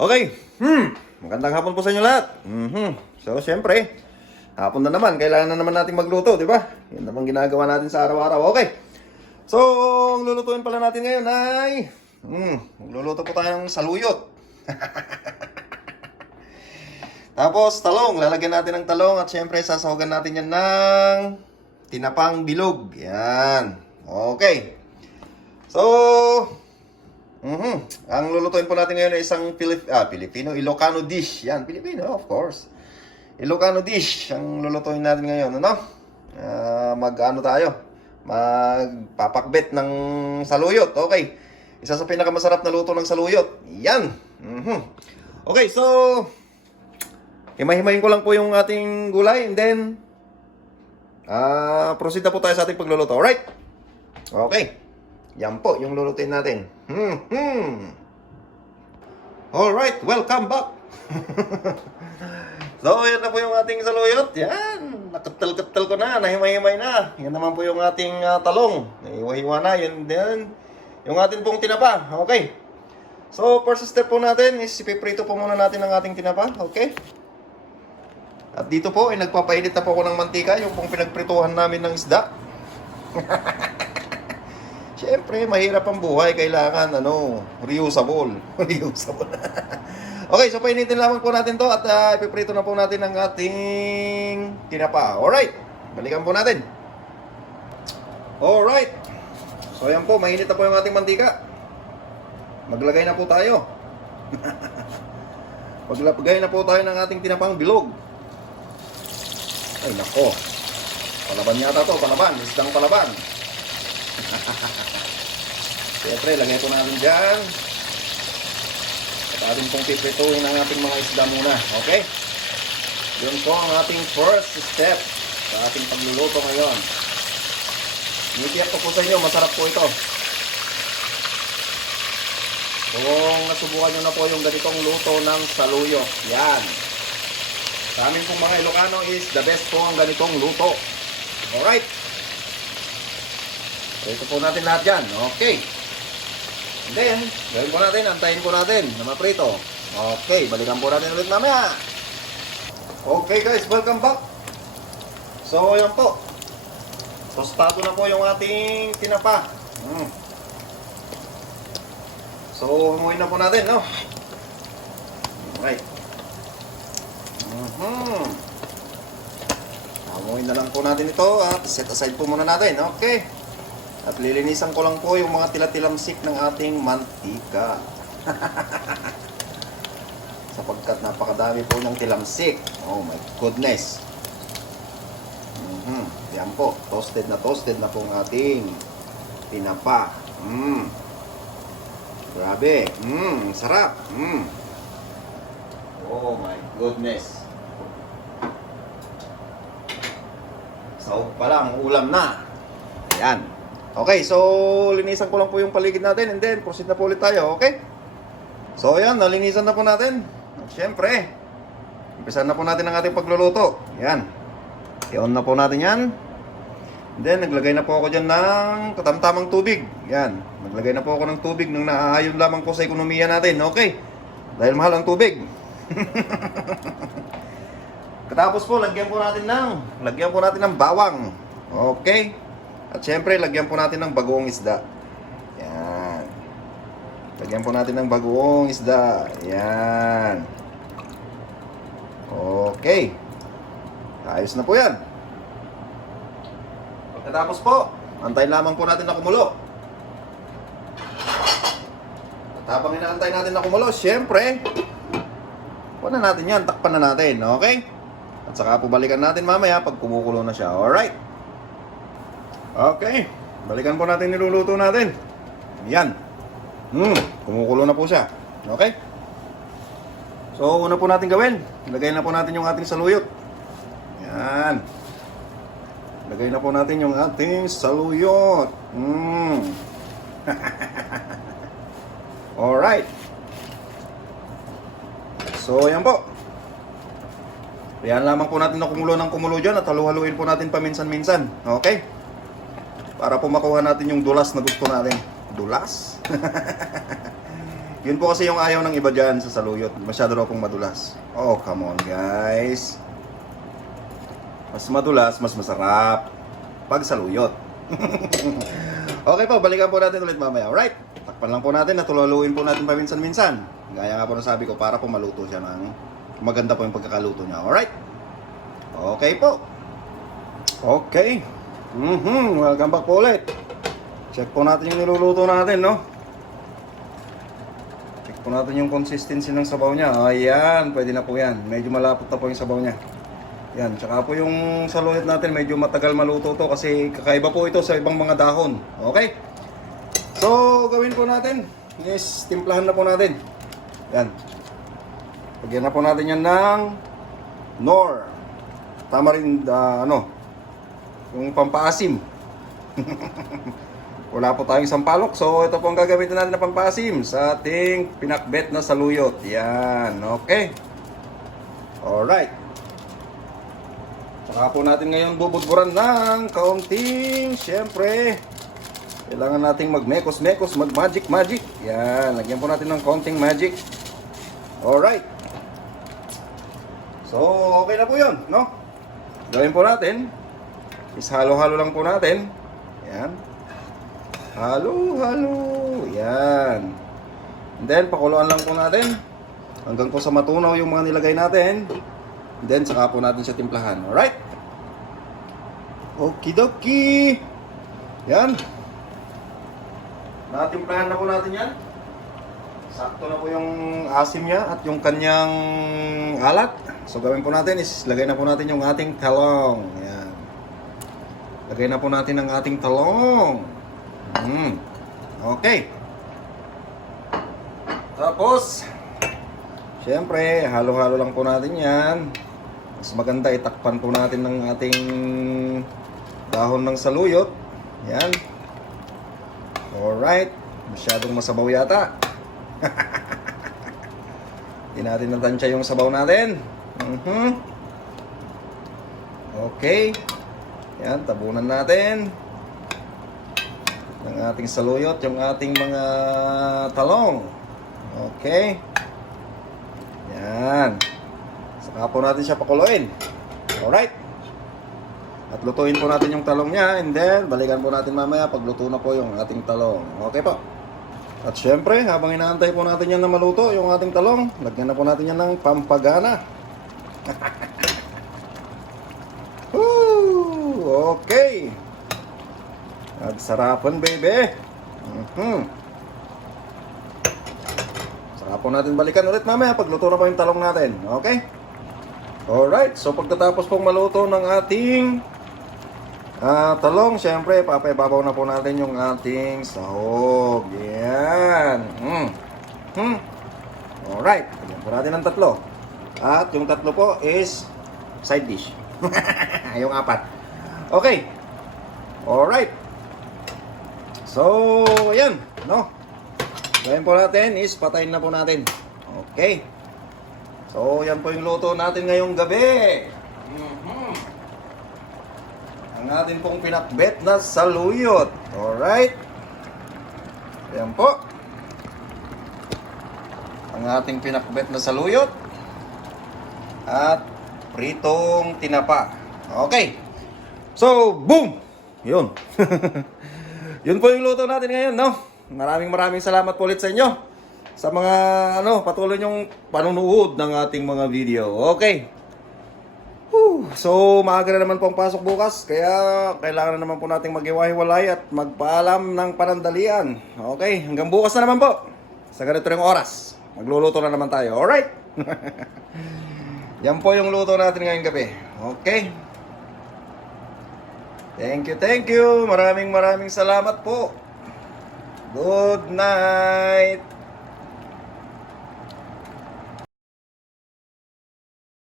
Okay. Magandang hapon po sa inyo lahat. So, syempre, hapon na naman. Kailangan na naman natin magluto, di ba? Yan naman ginagawa natin sa araw-araw. Okay. So, ang lulutuin pala natin ngayon ay... magluluto po tayo ng saluyot. Tapos, talong. Lalagyan natin ng talong at syempre, sasawagan natin yan ng tinapang bilog. Yan. Okay. So... Ang lulutuin po natin ngayon ay isang Filipino, Ilocano dish. Yan, Filipino, of course. Ilocano dish ang lulutuin natin ngayon, ano? Mag-ano tayo? Magpapakbet ng saluyot. Okay. Isa sa pinakamasarap na luto ng saluyot. Yan. Okay, so himay-himayin ko lang po yung ating gulay and then proceed na po tayo sa ating pagluluto. Alright? Okay. Yan po yung lulutuin natin. Alright, welcome back. So, yan na po yung ating saluyot. Yan, nakatal-katal ko na, nahimay-himay na. Yan naman po yung ating talong. Nahiwa-hiwa na, yan din. Yung ating pong tinapa, okay. So, first step po natin is ipiprito po muna natin ang ating tinapa, okay. At dito po, ay nagpapainit na po ako ng mantika, yung pong pinagprituhan namin ng isda. Siyempre, mahirap ang buhay. Kailangan, reusable. Reusable. Okay, so painitin lamang po natin to at ipiprito na po natin ang ating tinapa. Alright, balikan po natin. Alright. So, ayan po, mainit na po yung ating mantika. Maglagay na po tayo. Maglagay na po tayo ng ating tinapang bilog. Ay, nako. Palaban yata to, palaban. Isdang palaban. Siyempre, lagay po natin dyan. At atin pong piprituhin ang ating mga isda muna. Okay? Yun po ang ating first step sa ating pagluluto ngayon. Nitiyak ko po sa inyo, masarap po ito. Kung nasubukan nyo na po yung ganitong luto ng saluyot, yan. Sa amin pong mga Ilocano is the best po ang ganitong luto. Alright? Ito po natin lahat dyan. Okay. And then, gawin po natin, antayin po natin na maprito. Okay, balikan po natin ulit mamaya. Okay guys, welcome back. So, yan po. Tostado na po yung ating tinapa. So, umuwi na po natin, no? Alright. Umuwi na lang po natin ito at set aside po muna natin. Okay. At lilinisan ko lang po yung mga tilatilamsik ng ating mantika. Sapagkat napakadami po ng tilamsik. Oh my goodness. Yan po. Toasted na po ang ating tinapa. Grabe. Sarap. Oh my goodness. Sahog pa lang, ulam na. Ayan. Okay, so linisan ko lang po yung paligid natin and then proceed na po ulit tayo, okay? So ayan, nalinisan na po natin. At syempre, umpisan na po natin ang ating pagluluto. Ayan. I-on na po natin yan. And then naglagay na po ako dyan ng katamtamang tubig. Ayan. Naglagay na po ako ng tubig nang naayon lamang po sa ekonomiya natin, okay? Dahil mahal ang tubig. Katapos po, lagyan po natin ng bawang. Okay? At syempre, lagyan po natin ng bagoong isda. Yan. Lagyan po natin ng bagoong isda. Yan. Okay. Ayos na po yan. Pagkatapos po, antayin lamang po natin na kumulo. At habang inaantay natin na kumulo, syempre, kuha na natin yan, takpan na natin. Okay? At saka po balikan natin mamaya pag kumukulo na siya. Alright? Okay, balikan po natin niluluto natin. Yan. Kumukulo na po siya. Okay? So, una po natin gawin. Lagay na po natin yung ating saluyot. Yan. Lagay na po natin yung ating saluyot. Alright. So, yan po. Yan lamang po natin na kumulo ng kumulo dyan at halu-haluin po natin paminsan-minsan. Okay? Para po makuha natin yung dulas na gusto natin. Dulas? Yun po kasi yung ayaw ng iba dyan sa saluyot. Masyado raw pong madulas. Oh, come on guys. Mas madulas, mas masarap pag saluyot. Okay po, balikan po natin ulit mamaya. Alright, takpan lang po natin at tululuin po natin paminsan-minsan. Gaya nga po na sabi ko, para po maluto siya ng maganda po yung pagkakaluto niya. Alright? Okay po. Okay. Welcome back po ulit. Check po natin yung niluluto natin, no? Check po natin yung consistency ng sabaw niya. Ayan, pwede na po yan. Medyo malapot na po yung sabaw niya. Yan, tsaka po yung saluyot natin, medyo matagal maluto to kasi kakaiba po ito sa ibang mga dahon. Okay? So, gawin po natin. Yes, timplahan na po natin. Yan. Lagyan na po natin yan ng Knorr. Tama rin, yung pampaasim. Wala po tayong sampalok. So, ito po ang gagamitin natin na pampaasim sa ating pinakbet na saluyot. Yan. Okay. Alright. Saka po natin ngayon bubudburan ng kaunting, syempre, kailangan nating mag-mekos-mekos, mag-magic-magic. Yan. Lagyan po natin ng kaunting magic. Alright. So, okay na po yun, no? Gawin po natin is halo-halo lang po natin. Yan. Halo-halo. Yan. And then, pakuluan lang po natin hanggang po sa matunaw yung mga nilagay natin. And then, saka po natin siya timplahan. Alright? Okidoki. Yan. Natimplahan na po natin yan. Sakto na po yung asim niya at yung kanyang alat. So gawin po natin is lagay na po natin yung ating talong. Ayan. Lagay na po natin ang ating talong. Okay. Tapos, syempre, halo-halo lang po natin yan. Mas maganda itakpan po natin ng ating dahon ng saluyot. Ayan. Alright. Masyadong masabaw yata. Hindi natin natansya yung sabaw natin. Okay. Yan, tabunan natin ng ating saluyot, yung ating mga talong. Okay. Yan. Saka po natin siya pakuluin. Alright. At lutuin po natin yung talong niya. And then, balikan po natin mamaya pag luto na po yung ating talong. Okay po. At syempre, habang inaantay po natin yan na maluto, yung ating talong, lagyan na po natin yan ng pampagana. Woo! Okay. Nagsarapan, baby. Saka po natin balikan ulit mamaya pag luto na po yung talong natin. Okay? Alright. So, pagkatapos pong maluto ng ating talong, syempre, papaibabaw na po natin yung ating sahog. Yan. Alright. Lagyan po natin ng tatlo. At yung tatlo po is side dish. Yung apat. Okay. Alright. So, yan. No? Gawin po natin is patayin na po natin. Okay. So, yan po yung luto natin ngayong gabi. Ang atin pong pinakbet na saluyot. Alright. Ayan po. Ang ating pinakbet na saluyot. At pritong tinapa. Okay. So, boom! Yun. Yun po yung luto natin ngayon, no? Maraming salamat po ulit sa inyo. Sa mga, patuloy nyong panunood ng ating mga video. Okay. So, maaga na naman po ang pasok bukas, kaya kailangan na naman po nating maghiwa-hiwalay at magpaalam ng panandalian. Okay, hanggang bukas na naman po. Sa ganito ring oras, magluluto na naman tayo. Alright? Yan po yung luto natin ngayong gabi. Okay? Thank you. Maraming salamat po. Good night.